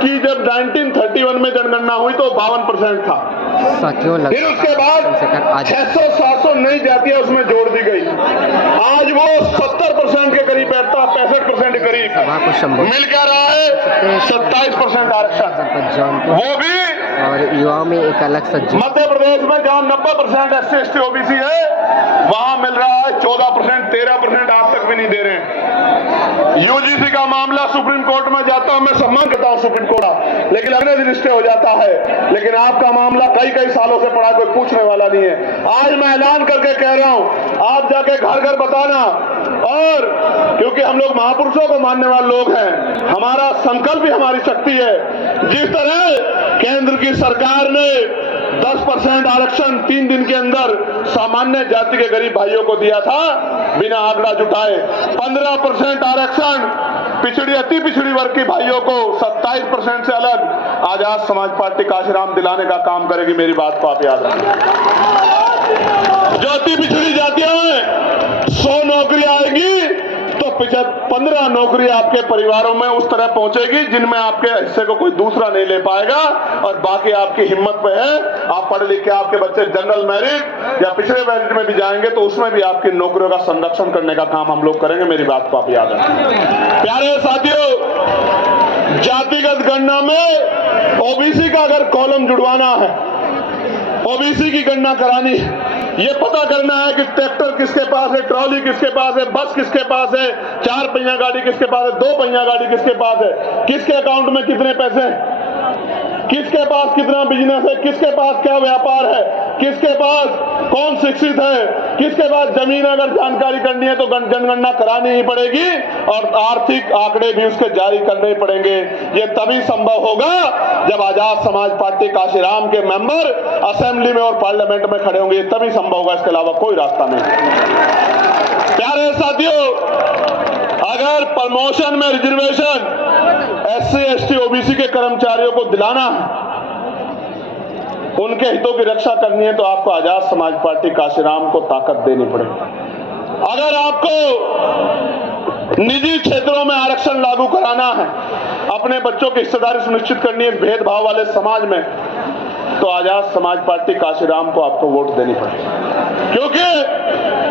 की जब 1931 में जनगणना हुई तो 52% था। फिर उसके बाद 600-700 नई जातियां उसमें जोड़ दी गई। आज वो 70% के करीब बैठता, 65% के करीब मिल क्या रहा है 27% आरक्षण। वो भी और युवाओं में एक अलग सज्जन मध्य प्रदेश में जहाँ 90% SC/ST OBC है वहां मिल रहा है 14%, 13% आज तक भी नहीं दे रहे हैं। UGC का मामला सुप्रीम कोर्ट में जाता हूं, मैं सम्मान करता हूं सुप्रीम कोर्ट का, लेकिन अगले दिन स्टे हो जाता है। लेकिन आपका मामला कई सालों से पड़ा, कोई पूछने वाला नहीं है। आज मैं ऐलान करके कह रहा हूं, आप जाके घर घर बताना। और क्योंकि हम लोग महापुरुषों को मानने वाले लोग हैं, हमारा संकल्प ही हमारी शक्ति है। जिस तरह केंद्र की सरकार ने 10% आरक्षण 3 दिन के अंदर सामान्य जाति के गरीब भाइयों को दिया था बिना आंकड़ा जुटाए, 15% आरक्षण पिछड़ी अति पिछड़ी वर्ग के भाइयों को 27% से अलग आजाद समाज पार्टी काशीराम दिलाने का काम करेगी। मेरी बात को आप याद रखें। जो अति पिछड़ी जातियां हैं 100 नौकरी आएगी तो 15 नौकरी आपके परिवारों में उस तरह पहुंचेगी जिनमें आपके हिस्से को कोई दूसरा नहीं ले पाएगा, और बाकी आपकी हिम्मत पे है। आप पढ़ लिख के आपके बच्चे जनरल मेरिट या पिछड़े मेरिट में भी जाएंगे तो उसमें भी आपकी नौकरियों का संरक्षण करने का काम हम लोग करेंगे। मेरी बात को आप याद रखें। प्यारे साथियों, जातिगत गणना में OBC का अगर कॉलम जुड़वाना है, OBC की गणना करानी है, ये पता करना है कि ट्रैक्टर किसके पास है, ट्रॉली किसके पास है, बस किसके पास है, 4 पहिया गाड़ी किसके पास है, 2 पहिया गाड़ी किसके पास है, किसके अकाउंट में कितने पैसे हैं, किसके पास कितना बिजनेस है, किसके पास क्या व्यापार है, किसके पास कौन शिक्षित है, किसके पास जमीन। अगर जानकारी करनी है तो जनगणना करानी ही पड़ेगी और आर्थिक आंकड़े भी उसके जारी करने पड़ेंगे। ये तभी संभव होगा जब आजाद समाज पार्टी काशीराम के मेंबर असेंबली में और पार्लियामेंट में खड़े होंगे, तभी संभव होगा, इसके अलावा कोई रास्ता नहीं। प्यारे साथियों, अगर प्रमोशन में रिजर्वेशन SC/ST OBC के कर्मचारियों को दिलाना है, उनके हितों की रक्षा करनी है, तो आपको आजाद समाज पार्टी काशीराम को ताकत देनी पड़ेगी। अगर आपको निजी क्षेत्रों में आरक्षण लागू कराना है, अपने बच्चों की हिस्सेदारी सुनिश्चित करनी है भेदभाव वाले समाज में, तो आजाद समाज पार्टी काशीराम को आपको वोट देनी पड़ेगी। क्योंकि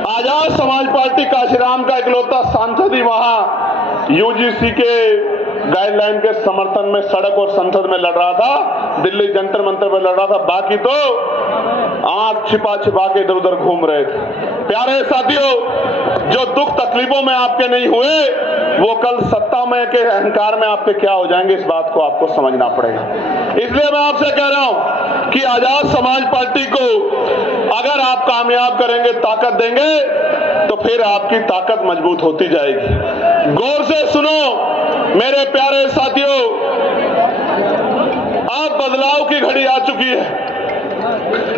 आजाद समाज पार्टी काशीराम का इकलौता सांसद ही वहां UGC के गाइडलाइन के समर्थन में सड़क और संसद में लड़ रहा था, दिल्ली जंतर मंतर में लड़ रहा था, बाकी तो आंख छिपा के इधर उधर घूम रहे थे। प्यारे साथियों, जो दुख तकलीफों में आपके नहीं हुए वो कल सत्ता में के अहंकार में आपके क्या हो जाएंगे, इस बात को आपको समझना पड़ेगा। इसलिए मैं आपसे कह रहा हूं कि आजाद समाज पार्टी को अगर आप कामयाब करेंगे, ताकत देंगे, तो फिर आपकी ताकत मजबूत होती जाएगी। गौर से सुनो मेरे प्यारे साथियों, अब बदलाव की घड़ी आ चुकी है।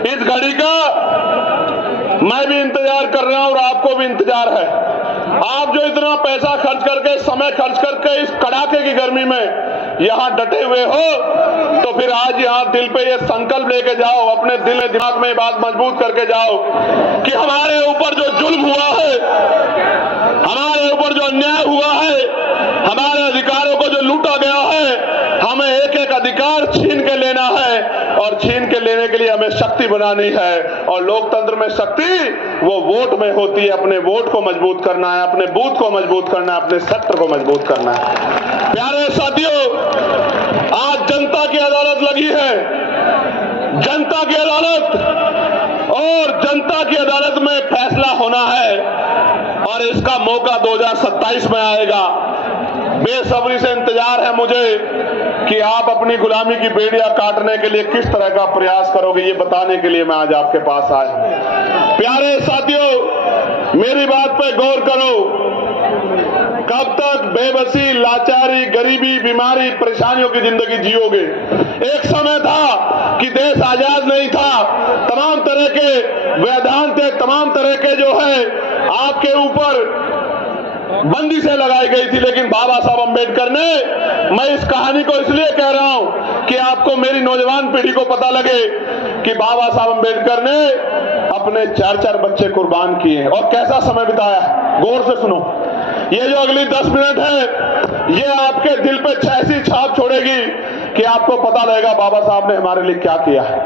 इस घड़ी का मैं भी इंतजार कर रहा हूं और आपको भी इंतजार है। आप जो इतना पैसा खर्च करके, समय खर्च करके इस कड़ाके की गर्मी में यहां डटे हुए हो, तो फिर आज यहां दिल पे ये संकल्प लेके जाओ, अपने दिल में दिमाग में बात मजबूत करके जाओ कि हमारे ऊपर जो जुल्म हुआ है, हमारे ऊपर जो अन्याय हुआ है, हमारे अधिकारों को जो लूटा गया है, हमें एक एक अधिकार छीन के लेना है, और छीन के लेने के लिए हमें शक्ति बनानी है। और लोकतंत्र में शक्ति वो वोट में होती है। अपने वोट को मजबूत करना है, अपने बूथ को मजबूत करना है, अपने सेक्टर को मजबूत करना है। प्यारे साथियों, आज जनता की अदालत लगी है, जनता की अदालत, और जनता की अदालत में फैसला होना है, और इसका मौका 2027 में आएगा। बेसब्री से इंतजार है मुझे कि आप अपनी गुलामी की बेड़ियां काटने के लिए किस तरह का प्रयास करोगे, ये बताने के लिए मैं आज आपके पास आया। प्यारे साथियों, मेरी बात पे गौर करो। कब तक बेबसी, लाचारी, गरीबी, बीमारी, परेशानियों की जिंदगी जियोगे? एक समय था कि देश आजाद नहीं था, तमाम तरह के वैधान थे, तमाम तरह के जो है आपके ऊपर बंदिशें लगाई गई थी, लेकिन बाबा साहब अम्बेडकर ने, मैं इस कहानी को इसलिए कह रहा हूं कि आपको, मेरी नौजवान पीढ़ी को पता लगे कि बाबा साहब अम्बेडकर ने अपने 4-4 बच्चे कुर्बान किए और कैसा समय बिताया। गौर से सुनो, ये जो अगली 10 मिनट है, ये आपके दिल पे ऐसी छाप छोड़ेगी कि आपको पता लगेगा बाबा साहब ने हमारे लिए क्या किया है।